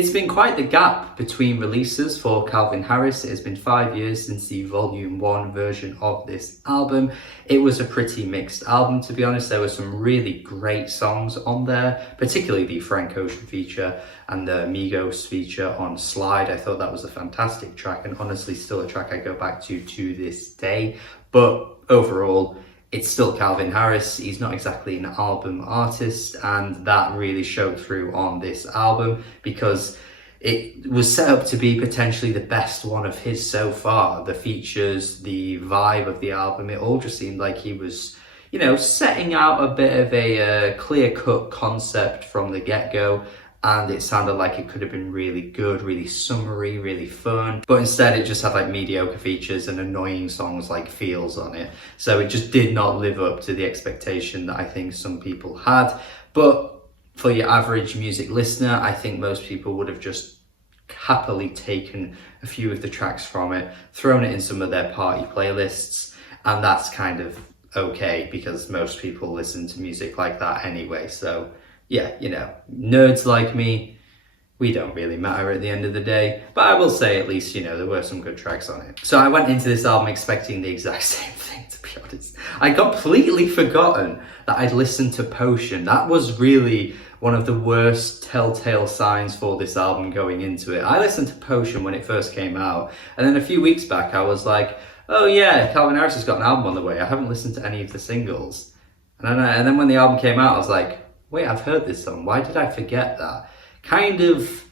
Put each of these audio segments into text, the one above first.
It's been quite the gap between releases for Calvin Harris. It has been 5 years since the Volume 1 version of this album. It was a pretty mixed album, to be honest. There were some really great songs on there, particularly the Frank Ocean feature and the Migos feature on Slide. I thought that was a fantastic track, and honestly still a track I go back to this day. But overall, it's still Calvin Harris. He's not exactly an album artist, and that really showed through on this album because it was set up to be potentially the best one of his so far. The features, the vibe of the album, it all just seemed like he was, you know, setting out a bit of a clear-cut concept from the get-go, and it sounded like it could have been really good, really summery, really fun. But instead it just had like mediocre features and annoying songs like Feels on it. So it just did not live up to the expectation that I think some people had. But for your average music listener, I think most people would have just happily taken a few of the tracks from it, thrown it in some of their party playlists, and that's kind of okay because most people listen to music like that anyway. So yeah, you know, nerds like me, we don't really matter at the end of the day. But I will say, at least, you know, there were some good tracks on it. So I went into this album expecting the exact same thing, to be honest. I'd completely forgotten that I'd listened to Potion. That was really one of the worst telltale signs for this album going into it. I listened to Potion when it first came out, and then a few weeks back I was like, oh yeah, Calvin Harris has got an album on the way. I haven't listened to any of the singles. And then when the album came out, I was like, wait, I've heard this song. Why did I forget that? Kind of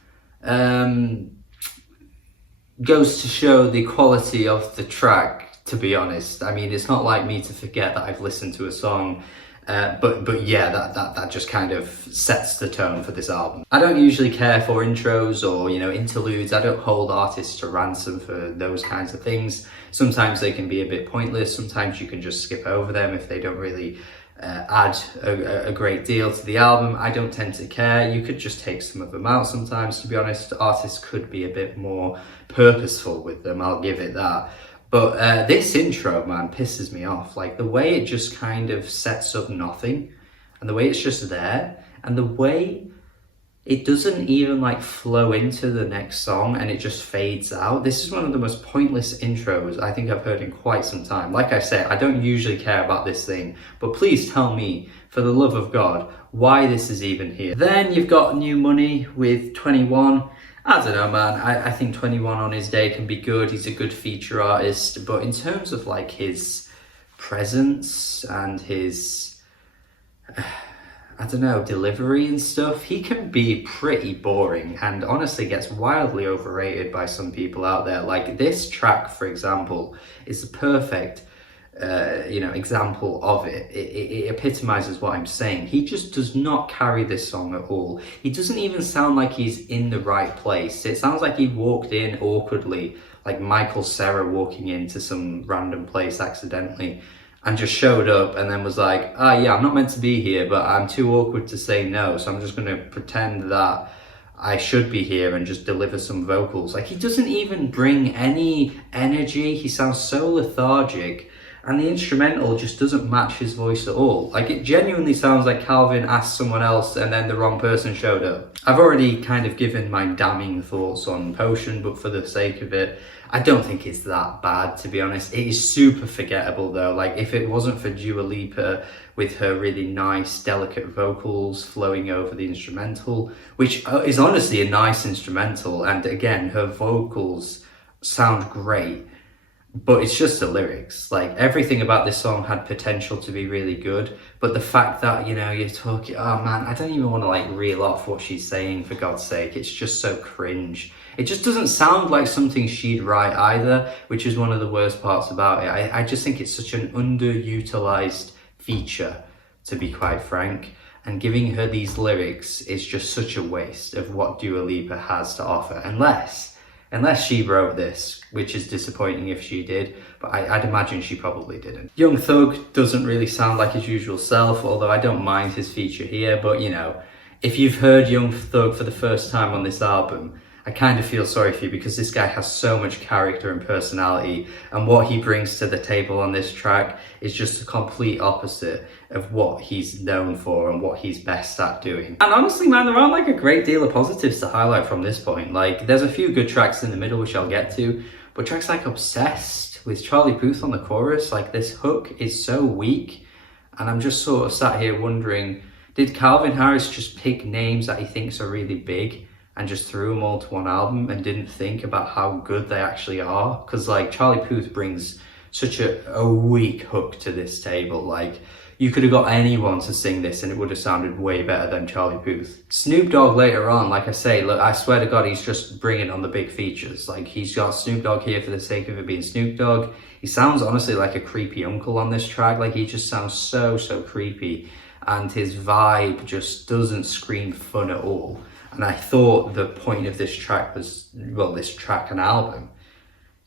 goes to show the quality of the track, to be honest. I mean, it's not like me to forget that I've listened to a song, but yeah, that just kind of sets the tone for this album. I don't usually care for intros or, you know, interludes. I don't hold artists to ransom for those kinds of things. Sometimes they can be a bit pointless. Sometimes you can just skip over them if they don't really add a great deal to the album. I don't tend to care. You could just take some of them out sometimes, to be honest. Artists could be a bit more purposeful with them, I'll give it that. But this intro, man, pisses me off. Like, the way it just kind of sets up nothing, and the way it's just there, and the way it doesn't even like flow into the next song and it just fades out. This is one of the most pointless intros I think I've heard in quite some time. Like I said, I don't usually care about this thing, but please tell me, for the love of God, why this is even here. Then you've got New Money with 21. I don't know, man. I think 21 on his day can be good. He's a good feature artist, but in terms of like his presence and his I don't know, delivery and stuff, he can be pretty boring and honestly gets wildly overrated by some people out there. Like this track, for example, is the perfect example of it. It epitomizes what I'm saying. He just does not carry this song at all. He doesn't even sound like he's in the right place. It sounds like he walked in awkwardly, like Michael Cera walking into some random place accidentally, and just showed up and then was like, yeah, I'm not meant to be here, but I'm too awkward to say no, so I'm just going to pretend that I should be here and just deliver some vocals. Like, he doesn't even bring any energy. He sounds so lethargic, and the instrumental just doesn't match his voice at all. Like, it genuinely sounds like Calvin asked someone else and then the wrong person showed up. I've already kind of given my damning thoughts on Potion, but for the sake of it, I don't think it's that bad, to be honest. It is super forgettable though. Like, if it wasn't for Dua Lipa with her really nice, delicate vocals flowing over the instrumental, which is honestly a nice instrumental, and again, her vocals sound great, but it's just the lyrics. Like, everything about this song had potential to be really good, but the fact that, you know, you're talking, oh man, I don't even want to like reel off what she's saying, for God's sake. It's just so cringe. It just doesn't sound like something she'd write either, which is one of the worst parts about it. I just think it's such an underutilized feature, to be quite frank, and giving her these lyrics is just such a waste of what Dua Lipa has to offer, unless she wrote this, which is disappointing if she did, but I'd imagine she probably didn't. Young Thug doesn't really sound like his usual self, although I don't mind his feature here, but you know, if you've heard Young Thug for the first time on this album, I kind of feel sorry for you, because this guy has so much character and personality, and what he brings to the table on this track is just the complete opposite of what he's known for and what he's best at doing. And honestly, man, there aren't like a great deal of positives to highlight from this point. Like, there's a few good tracks in the middle, which I'll get to, but tracks like Obsessed with Charlie Puth on the chorus, like this hook is so weak, and I'm just sort of sat here wondering, did Calvin Harris just pick names that he thinks are really big and just threw them all to one album and didn't think about how good they actually are? Because like Charlie Puth brings such a weak hook to this table. Like, you could have got anyone to sing this and it would have sounded way better than Charlie Puth. Snoop Dogg later on, like I say, look, I swear to God, he's just bringing on the big features. Like, he's got Snoop Dogg here for the sake of it being Snoop Dogg. He sounds honestly like a creepy uncle on this track. Like, he just sounds so creepy, and his vibe just doesn't scream fun at all. And I thought the point of this track was, well, this track and album,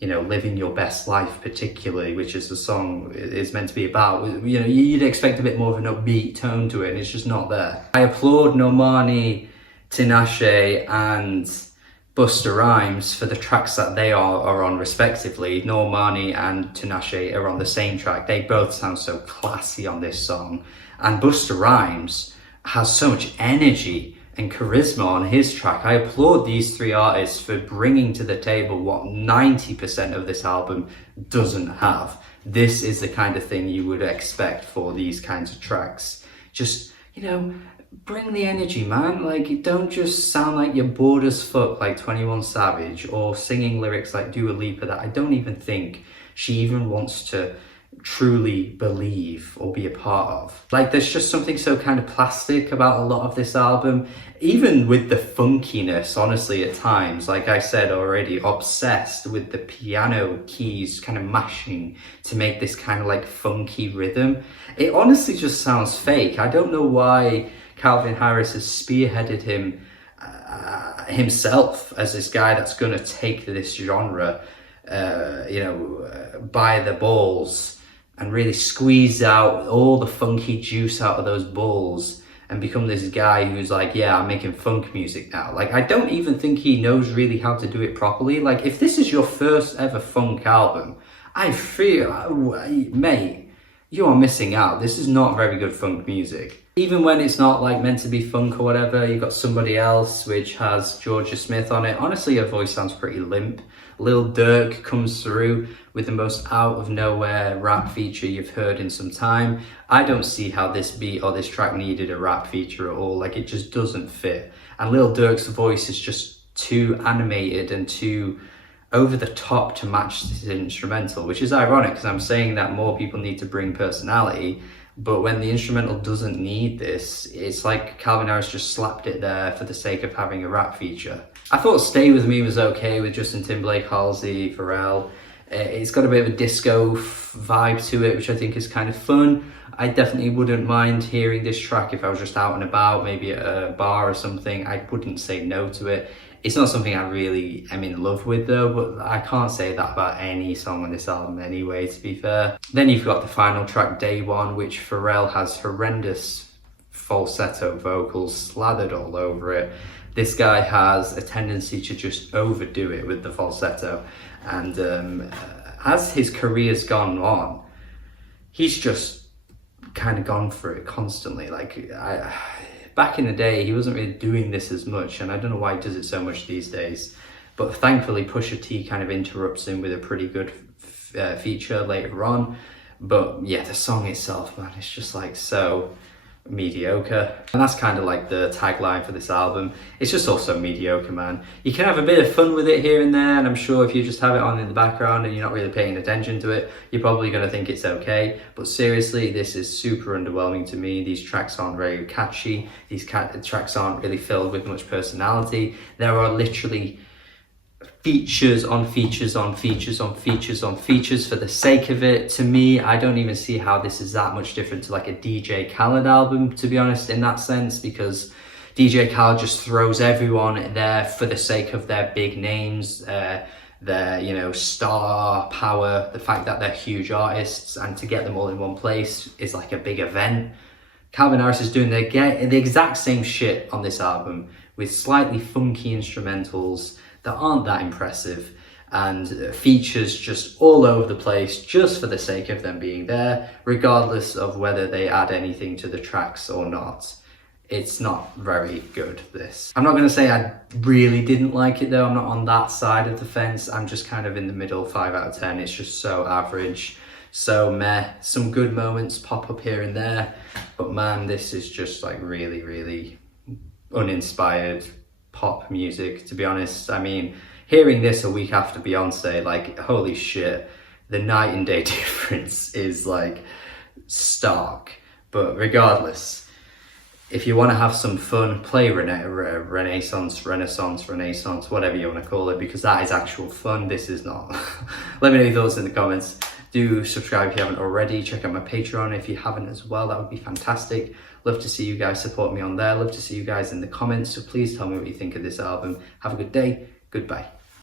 you know, living your best life particularly, which is the song is meant to be about, you know, you'd expect a bit more of an upbeat tone to it, and it's just not there. I applaud Normani, Tinashe and Busta Rhymes for the tracks that they are on respectively. Normani and Tinashe are on the same track. They both sound so classy on this song. And Busta Rhymes has so much energy and charisma on his track. I applaud these three artists for bringing to the table what 90% of this album doesn't have. This is the kind of thing you would expect for these kinds of tracks. Just, you know, bring the energy, man. Like, don't just sound like you're bored as fuck like 21 Savage, or singing lyrics like Dua Lipa that I don't even think she even wants to truly believe or be a part of. Like, there's just something so kind of plastic about a lot of this album, even with the funkiness, honestly, at times. Like I said already, Obsessed with the piano keys kind of mashing to make this kind of like funky rhythm. It honestly just sounds fake. I don't know why Calvin Harris has spearheaded himself as this guy that's going to take this genre by the balls and really squeeze out all the funky juice out of those balls and become this guy who's like, yeah, I'm making funk music now. Like, I don't even think he knows really how to do it properly. Like, if this is your first ever funk album, I feel, mate, you are missing out. This is not very good funk music. Even when it's not like meant to be funk or whatever, you've got Somebody Else, which has Georgia Smith on it. Honestly, her voice sounds pretty limp. Lil Durk comes through with the most out of nowhere rap feature you've heard in some time. I don't see how this beat or this track needed a rap feature at all. Like, it just doesn't fit. And Lil Durk's voice is just too animated and too over the top to match this instrumental, which is ironic because I'm saying that more people need to bring personality. But when the instrumental doesn't need this, it's like Calvin Harris just slapped it there for the sake of having a rap feature. I thought Stay With Me was okay with Justin Timberlake, Halsey, Pharrell. It's got a bit of a disco vibe to it, which I think is kind of fun. I definitely wouldn't mind hearing this track if I was just out and about, maybe at a bar or something. I wouldn't say no to it. It's not something I really am in love with though, but I can't say that about any song on this album anyway, to be fair. Then you've got the final track, Day One, which Pharrell has horrendous falsetto vocals slathered all over it. This guy has a tendency to just overdo it with the falsetto, and as his career's gone on, he's just kind of gone for it constantly. Like, back in the day, he wasn't really doing this as much, and I don't know why he does it so much these days. But thankfully, Pusha T kind of interrupts him with a pretty good feature later on. But yeah, the song itself, man, it's just like so mediocre. And that's kind of like the tagline for this album. It's just also mediocre, man. You can have a bit of fun with it here and there, and I'm sure if you just have it on in the background and you're not really paying attention to it, you're probably going to think it's okay. But seriously, this is super underwhelming to me. These tracks aren't very catchy. These tracks aren't really filled with much personality. There are literally features on features on features on features on features for the sake of it. To me, I don't even see how this is that much different to like a DJ Khaled album, to be honest, in that sense, because DJ Khaled just throws everyone there for the sake of their big names, their, you know, star power, the fact that they're huge artists, and to get them all in one place is like a big event. Calvin Harris is doing the exact same shit on this album with slightly funky instrumentals that aren't that impressive, and features just all over the place just for the sake of them being there, regardless of whether they add anything to the tracks or not. It's not very good, this. I'm not going to say I really didn't like it though. I'm not on that side of the fence. I'm just kind of in the middle, 5 out of 10. It's just so average, so meh. Some good moments pop up here and there, but man, this is just like really, really uninspired pop music, to be honest. I mean, hearing this a week after Beyonce, like, holy shit, the night and day difference is like stark. But regardless, if you want to have some fun, play Renaissance, whatever you want to call it, because that is actual fun. This is not. Let me know your thoughts in the comments. Do subscribe if you haven't already. Check out my Patreon if you haven't as well. That would be fantastic. Love to see you guys support me on there. Love to see you guys in the comments. So please tell me what you think of this album. Have a good day. Goodbye.